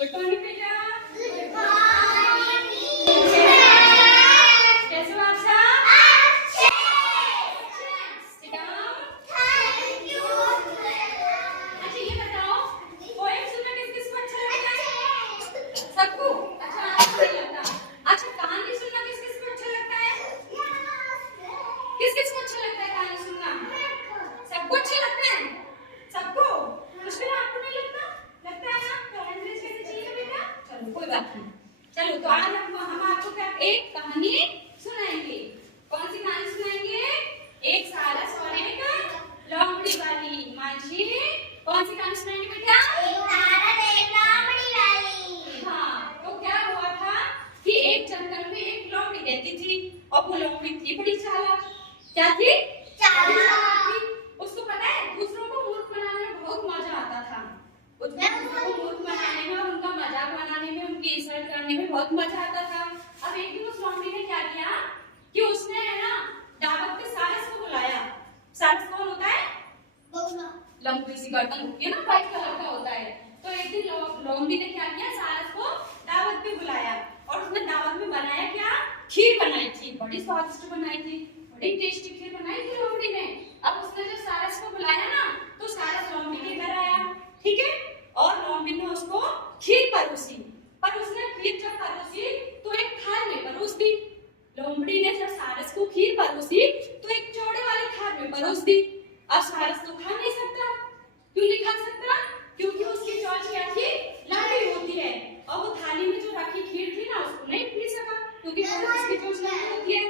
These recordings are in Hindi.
गुड मॉर्निंग बेटा। Good morning. कैसे हो आप सब? अच्छे। Sit down. Thank you. अच्छा ये बताओ, पोएम सुनना किस किस को अच्छा लगता है? सबको? अच्छा आपको नहीं लगता। अच्छा कहानी सुनना किस किस को अच्छा लगता है? किस किस को अच्छा लगता है कहानी सुनना? सबको अच्छा लगता है? सबको? मुश्किल आपको नहीं लगता? लगता है ना? तो एनकरेज करनी चाहिए बेटा। चलो कोई बात नहीं। चलो तो आज हम आपको क्या एक कहानी सुनाएंगे। कौन सी कहानी सुनाएंगे? एक सारस और एक लोमड़ी वाली। मांझी कौन सी कहानी सुनाएंगे बेटा? एक सारस एक लोमड़ी वाली। हाँ तो क्या हुआ था कि एक जंगल में एक लोमड़ी रहती थी और वो लोमड़ी थी बड़ी चालाक। क्या थी? चालाक। उसको पता है दूसरों को मूर्ख बनाने में बहुत मजा आता था। दूसरों को मूर्ख बनाने में और उनका मजाक बनाने में, उनकी इंसल्ट करने में बहुत मजा आता था। अब एक दिन उस लोमड़ी ने क्या किया कि उसने है ना दावत पे सारस को बुलाया। सारस कौन होता है? लंबी सी गर्दन होती है ना, व्हाइट कलर का होता है। तो एक दिन लोमड़ी ने क्या किया, सारस को दावत पे बुलाया और उसने दावत में बनाया क्या? खीर बनाई थी, बड़ी स्वादिष्ट बनाई थी, बड़ी टेस्टी खीर बनाई थी लोमड़ी ने। अब उसने जो सारस को बुलाया ना तो सारस लोमड़ी के घर आया, ठीक है, और लोमड़ी ने उसको खीर परोसी। पर उसने खीर जब परोसी तो एक थाल में परोस दी। लोमड़ी ने जब सारस को खीर परोसी तो एक चौड़े वाले थाल में परोस दी। अब सारस तो खा नहीं सकता। क्यों नहीं खा सकता? क्योंकि उसकी चोंच क्या थी? लंबी होती है और वो थाली में जो रखी खीर थी ना उसको नहीं पी सका क्योंकि उसकी चोंच लंबी होती है।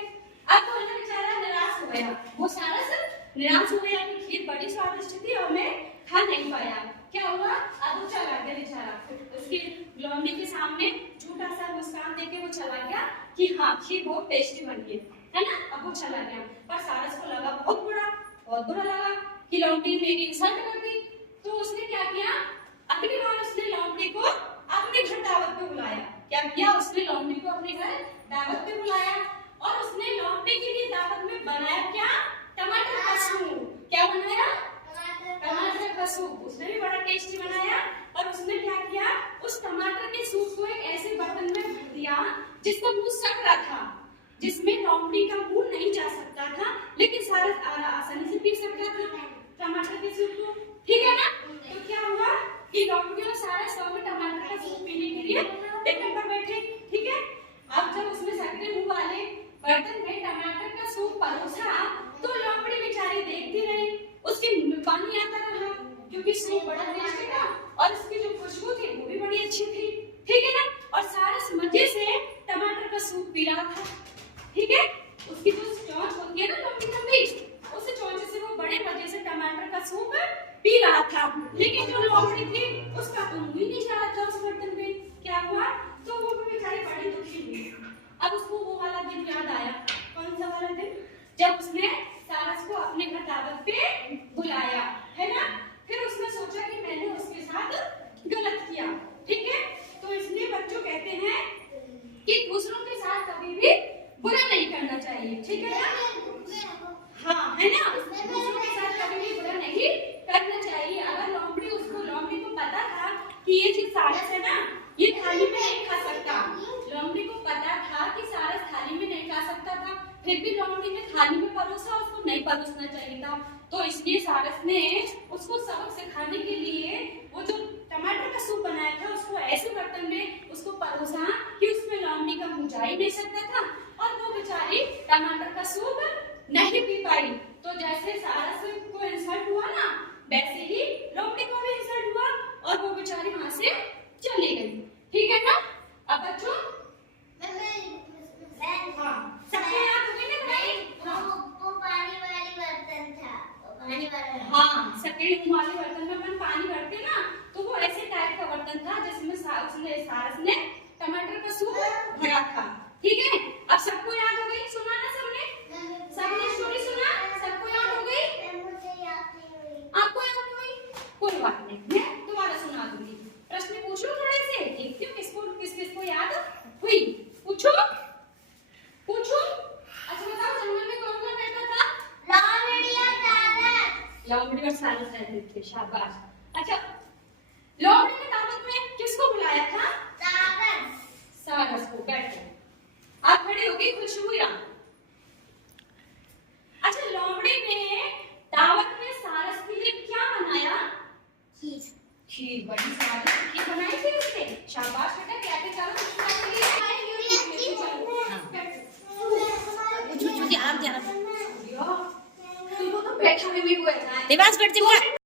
अब वो बेचारा निराश हो गया। वो सारस निराश हो गया कि खीर बड़ी स्वादिष्ट थी और मैं खा नहीं पाया। क्या हुआ? अब वो चला गया बेचारा। उसकी लोमड़ी के सामने झूठा सा मुस्कान देके वो चला गया कि हाँ खीर बहुत टेस्टी बनी है ना। अब वो चला गया पर सारस को लगा बहुत बुरा लगा कि लोमड़ी मेरी इंसल्ट कर दी। तो उसने क्या किया, अगली बार उसने लोमड़ी को अपने घर दावत पे बुलाया। क्या किया? उसने लोमड़ी को अपने घर दावत पे बुलाया और उसने लोमड़ी के लिए दावत में बनाया क्या? टमाटर का सूप। क्या बनाया? टमाटर का सूप। उसने भी बड़ा टेस्टी बनाया और उसने क्या किया, उस टमाटर के सूप को एक ऐसे बर्तन में भर दिया जिसका मुंह सकरा था, जिसमें लोमड़ी का मुंह नहीं जा सकता था लेकिन सारस आसानी से पी सकता था टमाटर के सूप को, ठीक है ना। तो क्या हुआ कि लोमड़ी और सारस टमाटर का सूप पीने के लिए टेबल पर बैठे, ठीक है। अब जब उसने सकरे मुंह वाले बर्तन में टमाटर का सूप परोसा तो लोमड़ी बेचारी देखती रही, उसके मुंह में पानी आता रहा क्योंकि सूप बड़ा टेस्टी था और उसकी जो खुशबू थी वो भी बड़ी अच्छी थी, ठीक है ना। और सारस मजे से टमाटर का सूप पी रहा था, ठीक है। उसकी जो चोंच होती है ना लंबी, उस चोंच से वो बड़े मजे से टमाटर का सूप पी रहा था। लेकिन जो लोमड़ी थी उसका तो मुंह ही नहीं जा रहा था उस बर्तन में। क्या हुआ? तो वो बेचारी बड़ी दुखी हुई। अब उसको वो वाला दिन याद आया। कौन सा वाला दिन? जब उसने सारस को अपने घर दावत पे बुलाया, है ना। फिर उसने सोचा कि मैंने उसके साथ गलत किया, ठीक है। तो इसलिए बच्चों कहते हैं कि दूसरों के साथ कभी भी बुरा नहीं करना चाहिए, ठीक है ना। हाँ है ना, दूसरों के साथ कभी भी बुरा नहीं करना चाहिए। अगर लोमड़ी को पता था कि ये चीज सारस है ना ये थाली में नहीं खा सकता, लोमड़ी को पता था कि सारस थाली में नहीं खा सकता था, फिर भी लोमड़ी ने थाली में परोसा, उसको नहीं परोसना चाहिए था। तो इसलिए सारस ने उसको सबक सिखाने के लिए वो जो टमाटर का सूप बनाया था उसको ऐसे बर्तन में उसको परोसा कि उसमें लोमड़ी का मुंह जा ही नहीं सकता था और वो बेचारी टमाटर का सूप नहीं पी पाई। तो जैसे सारस को इंसल्ट हुआ ना वैसे ही लोमड़ी को भी इंसल्ट हुआ और वो बेचारी वहां से चली गई, ठीक है ना। अब बच्चों हाँ सबको याद हो गई ना भाई? वो पानी वाली बर्तन था, पानी वाला। हाँ सकड़ी मुंह वाले बर्तन में अपन पानी भरते ना तो वो ऐसे टाइप का बर्तन था जिसमें सारस ने टमाटर का सूप भरा था, ठीक है। अब सबको याद हो गई? सुना ना सबने स्टोरी सुना? सबको याद हो गई? मुझे याद नहीं हुई। आपको याद नहीं हुई? कोई बात नहीं, मैं दोबारा सुना दूंगी। प्रश्न पूछो थोड़े से, देखती हूँ किसको याद हुई। पूछो। अच्छा बताओ जंगल में कौन कौन रहता था? लोमड़ी और सारस रहते थे, शाबाश। अच्छा लोमड़ी ने दावत में किसको बुलाया था? होगी खुशबूया। अच्छा, लोमड़ी ने दावत में सारस के लिए क्या बनाया? खीर। बड़ी स्वादिष्ट खीर बनाई थी उसने। शाबाश बेटा, कहते चलो खुशबूया के लिए आप ध्यान तुमको तो बैठा हुए भी हुआ है। दिवास करते हुए